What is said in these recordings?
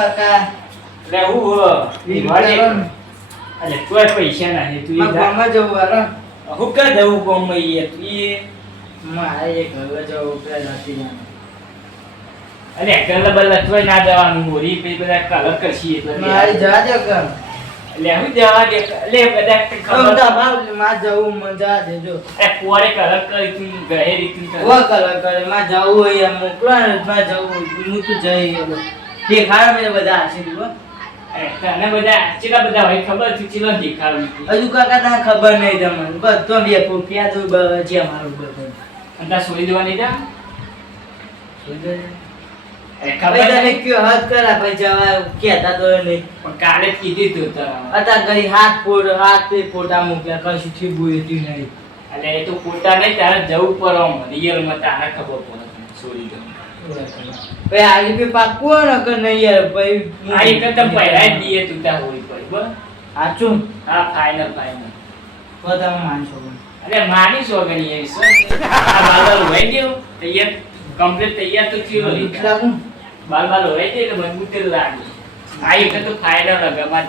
કાકા લે હું અરે કોઈ પૈસા નહીં તું ગામમાં જવું વાળો હું કા જવું ગામમાં યાર તું મારે એક હવે જવું પેલા નથી જાણું અરે કલર બલ્લા તોય ના જવાનું મોરી પે બધા કલર કરશી એટલે મારી જવા દે કર લે હું જવા દે લે બધા ખબર ખબર માં જવું મજા દેજો એ કોરે કલર કરી તું ગહે રીતું કર વો કલર કરે માં જવું હોય એમ મોકલો ને માં જવું હું તો જઈ દેખાડ મને બધા હશે દીવો એ તને બધા ચેલા બધા હોય ખબર છે ચેલા દેખાડું હજુ કાકા તને ખબર નહીં તમને બસ તો બે ફૂફિયા તો જે મારું બધું અંતા સોઈ દેવા નહીં જા એ ખબર ખબર તને કયો હાથ કરા ભાઈ જવા કેતા તો નહીં પણ કાલે જ કીધી તું તો અત્યારે કરી હાથ પે ફોટા મૂક્યા કશું થી બોલતી નહીં એટલે એ તો ફોટા નહીં તારે જવું પડે આમ રિયલ માં તારે ખબર પડે સોરી દો ભાઈ આલી પે પાકું ને કે નહીં યાર ભાઈ આ એક તો પહેલા જ દીએ તું તા હોય પડી બસ સાચું હા ફાઇનલ બધા માનશો અરે માની સો ગણી એ સર આ બાલ હોય ગયો તૈયાર કમ્પ્લીટ તૈયાર તો થયો કેટલા બાલ હોય છે એટલે મજબૂત જ લાગે આ એક તો ફાઇનલ ગમા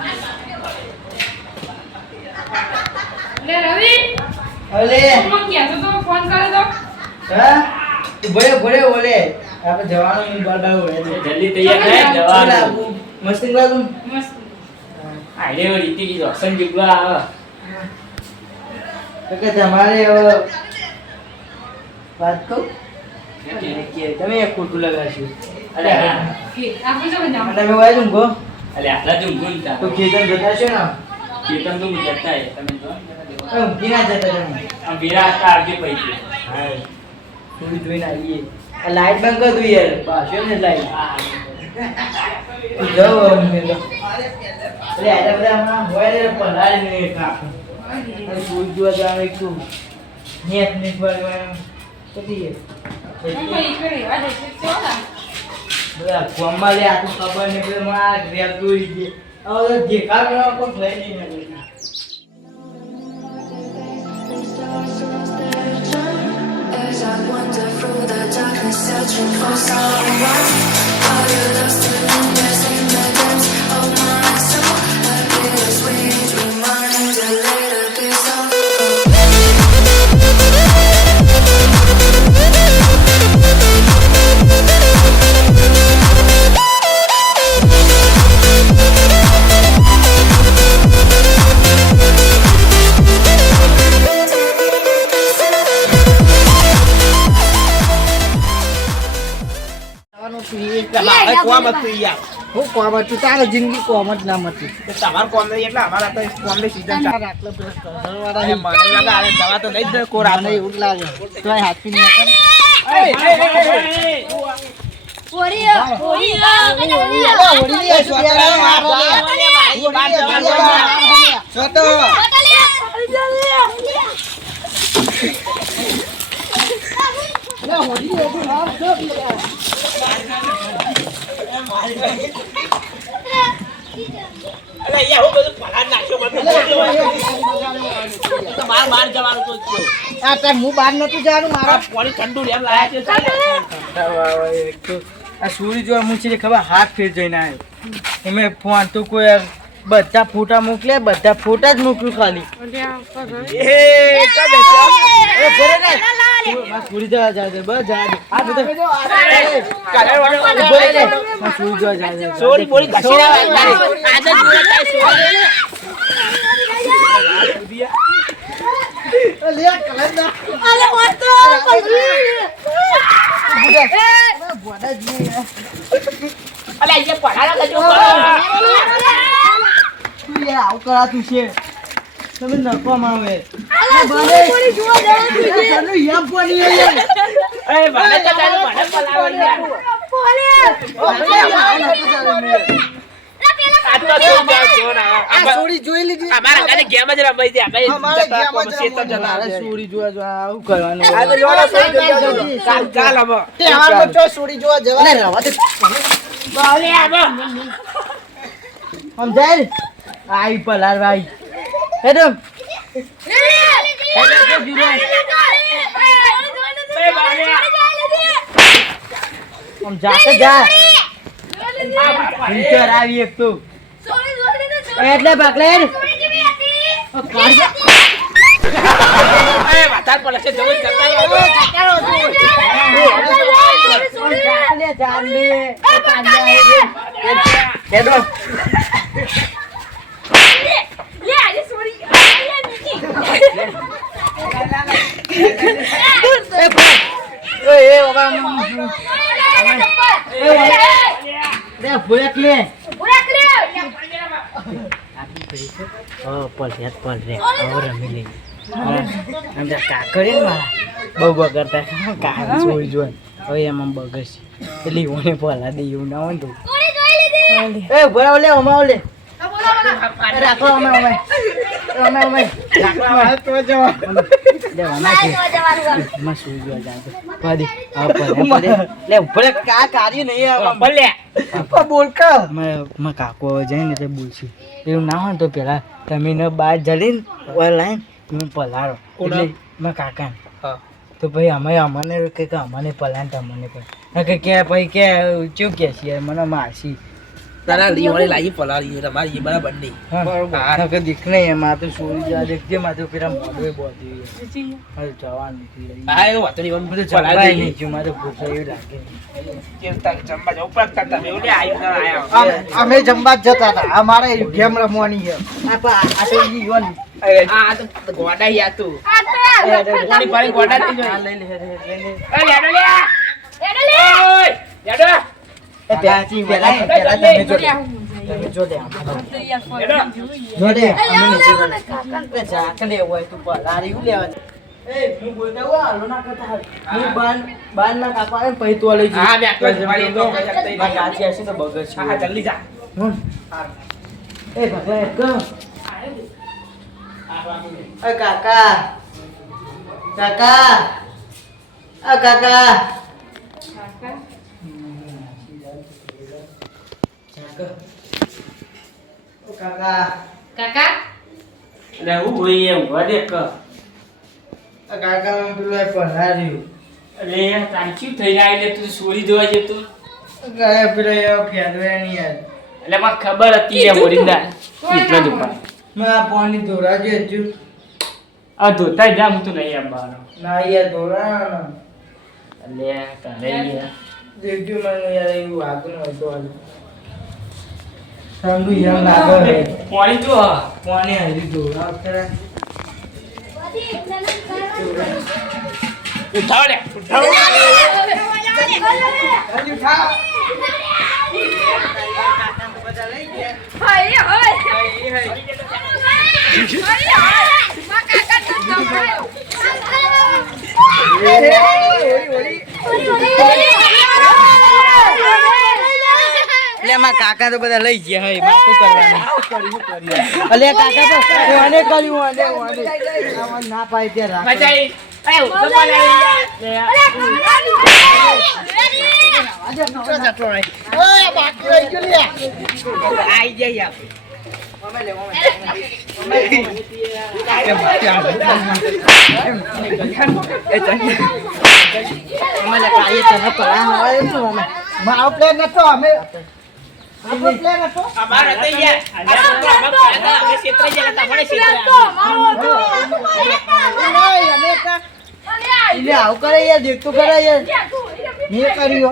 લે રવિ અલે ફોન કિયા તો ફોન કરે તો હા તું ભલે ઓલે આપણે જવાનું બાડા હોય જલ્દી તૈયાર થાય જવાનું મસ્તી લાગુ મસ્ત આઈડે રીતિ કી ઓપ્શન જેટલો આવે તો કે તમારે હવે વાત કહું કે તમે એક ખોટું લગાડશો અરે હા કે આપણે જો બનાવ અને તમે વાય ઊંઘો અલે આટલા તું ગુંતા તો ખેતર જતા છો ને ચેતન તું જતા હે તમે જો ઊંઘી ના જતા તમે આ વિરા હતા આવજે પૈકી હા તું જોઈને આવીએ આ લાઈટ બંધ કર દઉં યાર પાછો ને લાઈટ જાઓ અમને તો અરે આટલા બધા હમણાં હોય ને પલાળી ને કાપું અને સૂઈ જોવા જવાનું એક તું નેટ ને પડવાનું પછી કોઈ કરી વાડે છે ચોલા બધા ગોમમાં લે આ તો ખબર નહીં કે માર રેપ દોરી દે હવે દેખાડ ન કોઈ લઈ નહીં ને As I wander through the darkness, searching for someone, all your lost lingers in the depths of my soul. A bittersweet reminder, little piece of હું કોમ હતું તારે જિંદગી કોમ જ ના મતી તમાર કોમ નહીં એટલે અમારા તો કોમ ની સીઝન ચાલે આટલો પેલો મને લાગે આને જવા તો નહીં જ દે કોરા મને એવું જ લાગે તો હાથી નહીં અરે યાર હું બધું પલાડ નાખ્યો મને તો બહાર જવાનું તો છે આ ટાઈમ હું બહાર નતું જવાનું મારા પાણી ઠંડુ લેમ લાયા છે આ સૂરી જોવા મૂકી ખબર હાથ ફેર જઈને આવ્યો અમે ફોન તો કોઈ બધા ફોટા મોકલે બધા ફોટા જ મોકલું ખાલી એ તો બેસો એ ભરે ને સૂરી જવા જાય બસ જા આ બધા કાલે વાળો ભરે ને સૂરી જવા જાય સોરી બોલી ઘસી ના આજે જોડે કાઈ સોરી લે કલંદા અરે વાતો બોડા જી અલે આજે પડાડા ગજો તું યાર આવું કરાતું છે તમે નખવામાં આવે કોની જોવા જવાનું તને યાદ કોની યાર એ મને તો તારું મને પલાવડ યાર આ સોરી જોઈ લીધી અમારા ઘરે ગેમ જ રમાઈ દે અમે અમારે જતા ગેમ કોમ જ શેતર જતા રમાય. સોરી જોવા જો આવું કરવાનું આ તો જોડો સોરી જોવા ચાલ હવે તહેવારમાં ચો સોરી જોવા જવાય રવા દે બોલે આવો સમજાય ને આઈ પલાર ભાઈ હેડમ એ બાલે આમ જાતે જા આ પિક્ચર આવી એક તો સોરી સોરી ને સોરી એટલે પકડે સોરી કેવી હતી એ વાતાર પડે છે જવું કરતા લે જાન લે કેડો લે આજે સોરી લે બીજી એ બાબા લે ભૂલક લે ઉરાક લે પલ રે હવે રમી લે આમ કાકરે બહુ બગડતા કાકા જોઈ જોઈ હવે એમ બગડશે એટલે ઓને પલા દે એવું ના હોય તો સોરી જોઈ લીધી એ ભરાવ લે અમાવ લે બોલો રાખો અમે રાખો તો જવા લે અમા કે માં સુઈ ગયો જાતો પાડી આ પર લે ભલે કા કાર્ય નહીં આ ભલે બોલ કા માં કાકો જઈને તે બોલશું એવું ના હોય તો પેલા તમે ને બાર જલીન ઓય લાઈન તમે પલારો એટલે માં કાકા હા તો ભાઈ અમને કે અમને પલાન તમને પણ કે ભાઈ કે ચૂ કે છે મને માસી તારા લીવાળી લાવી પલાળી તમારી બરાબર નહીં હા કે દીખ નહીં એમાં તો સોરી જા દેખજે માં તો પેલા મોડવે બોધી હવે જવાન નીકળી હા એ વાત નહીં બધું ચલાઈ નહીં જો માં તો ભૂખ એવું લાગે કેતા જમવા જાવ પર કરતા મેં ઓલે આયો અમે જમવા જ જતા હતા અમારે ગેમ રમવાની છે આ તો ઈ યોન આ તો ગોડા યા તું કોની પાણી ગોડા થી જોઈ લઈ લે એ લેડો લે ઓય લેડો ત્યાંથી પેલા તમે જો દે જો દે અમે ચાકલે હોય તું પલારી હું લેવા એ હું બોલતા હું હાલો ના કરતા હું બાન ના કાપા આવે પછી તો લઈ જઈ હા બે મારી તો જઈ માં કાચી હશે તો બગર છે હા જલ્દી જા એ ભગવાન એક એ કાકા કાકા આ કાકા કાકા કાકા એટલે હું હોય એમ વધે ક કાકા મેં પેલું પધાર્યું એટલે તાંચ્યું થઈ જાય એટલે તું સોરી જોવા જતો કાકા પેલો એવો ફેરવે નહીં યાર એટલે મને ખબર હતી એ મોરિંદા એટલો જ ઉપર મેં આ પાણી ધોરા જે હજુ આ ધોતા જા હું તો નહીં આવવાનો ના યાર ધોરા એટલે તારે યાર દેખજો મને યાર એવું વાગનું હોય તો ઠંડુ યાર લાગે પાણી તો પાણી હજી ધોરા કરે ઉઠાવ લે ઉઠાવ હજી ઉઠા હાય હાય એટલે મારા કાકા તો બધા લઈ ગયા હે માં શું કરવાનું અલે કાકા તો કોને કર્યું આને ના પાય ત્યાં રાખ મજાઈ એ ઉભો ઓય બાકી રહી ગયો લે આઈ જઈ આપ આવું કરે યાર દેખતું કરે યાર મેં કર્યો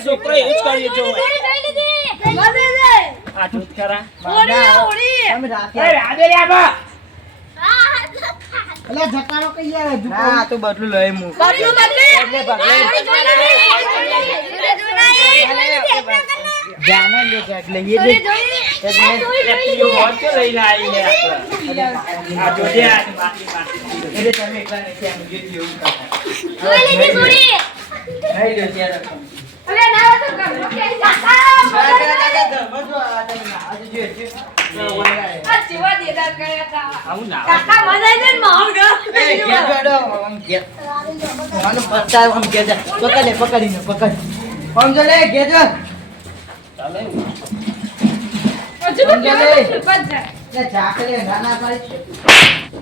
છોકરો એવું જ કર્યું જો આ દૂધ ખરા અમે રાખે એ રાધે રે બા અલે જકારો કઈ યાર હજુ ના તો બદલું લઈ મુ એટલે જાને લે કે એટલે ये दे એટલે પીઓ હોત કે લઈને આવી લે આ જોજે આ માટી એટલે તમે એકલા નથી આમ જે એવું કરતા લીધી સોરી નહીં લ્યો ત્યારે અરે ના તો કર કે આ જીવા દેદાર કર્યા તા આવું ના કાકા મજા ને માર ગયો ચાકલે નાના પાડી